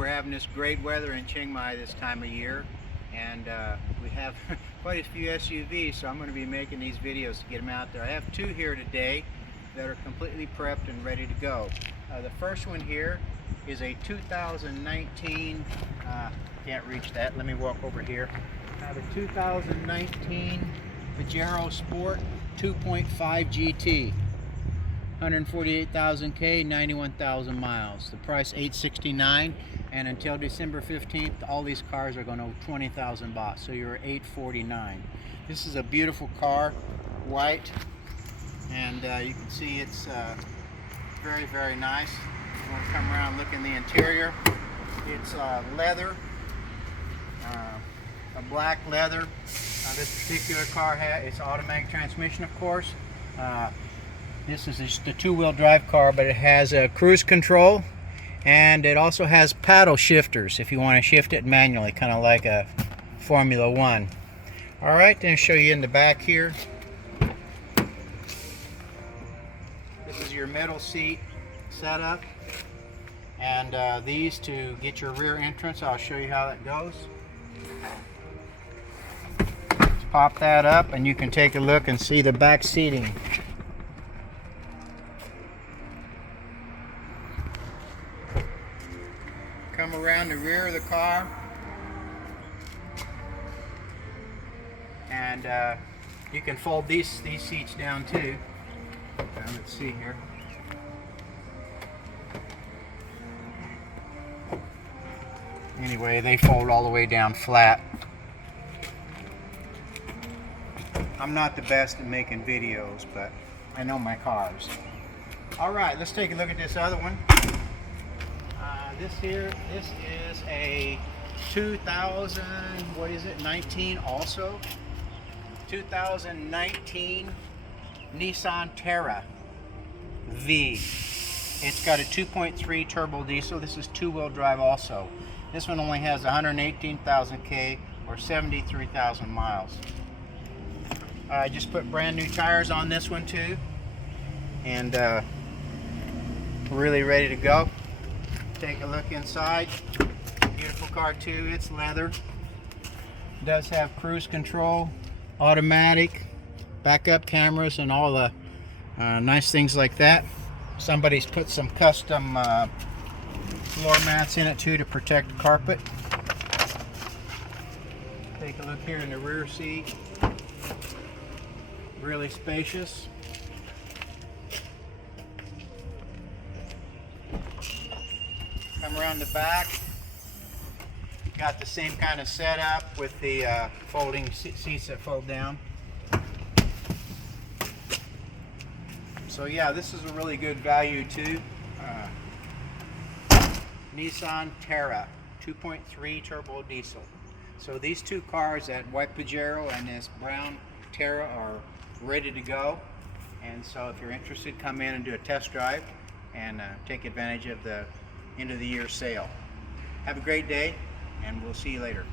we're having this great weather in Chiang Mai this time of year, and we have quite a few SUVs, so I'm going to be making these videos to get them out there. I have two here today that are completely prepped and ready to go. The first one here is a 2019, can't reach that, let me walk over here. The 2019 Pajero Sport 2.5 GT. 148,000 K, 91,000 miles. The price $869, and until December 15th, all these cars are going to 20,000 baht, so you're $849. This is a beautiful car, white, and you can see it's very, very nice. You want to come around and look in the interior. It's leather, a black leather. This particular car it's automatic transmission, of course. This is just a two-wheel drive car, but it has a cruise control, and it also has paddle shifters if you want to shift it manually, kind of like a Formula One. All right, then I'll show you in the back here. This is your middle seat setup, and these to get your rear entrance. I'll show you how that goes. Let's pop that up, and you can take a look and see the back seating. Come around the rear of the car, and you can fold these seats down too. Let's see here. Anyway, they fold all the way down flat. I'm not the best at making videos, but I know my cars. All right, let's take a look at this other one. This is a 2019 also. 2019 Nissan Terra V. It's got a 2.3 turbo diesel. This is two-wheel drive also. This one only has 118,000 K or 73,000 miles. I just put brand new tires on this one too, and really ready to go. Take a look inside. Beautiful car too. It's leather. It does have cruise control, automatic, backup cameras, and all the nice things like that. Somebody's put some custom floor mats in it too to protect the carpet. Take a look here in the rear seat. Really spacious. Come around the back. Got the same kind of setup with the folding seats that fold down. So yeah, this is a really good value too. Nissan Terra 2.3 turbo diesel. So these two cars, that white Pajero and this brown Terra, are ready to go. And so if you're interested, come in and do a test drive and take advantage of the end of the year sale. Have a great day, and we'll see you later.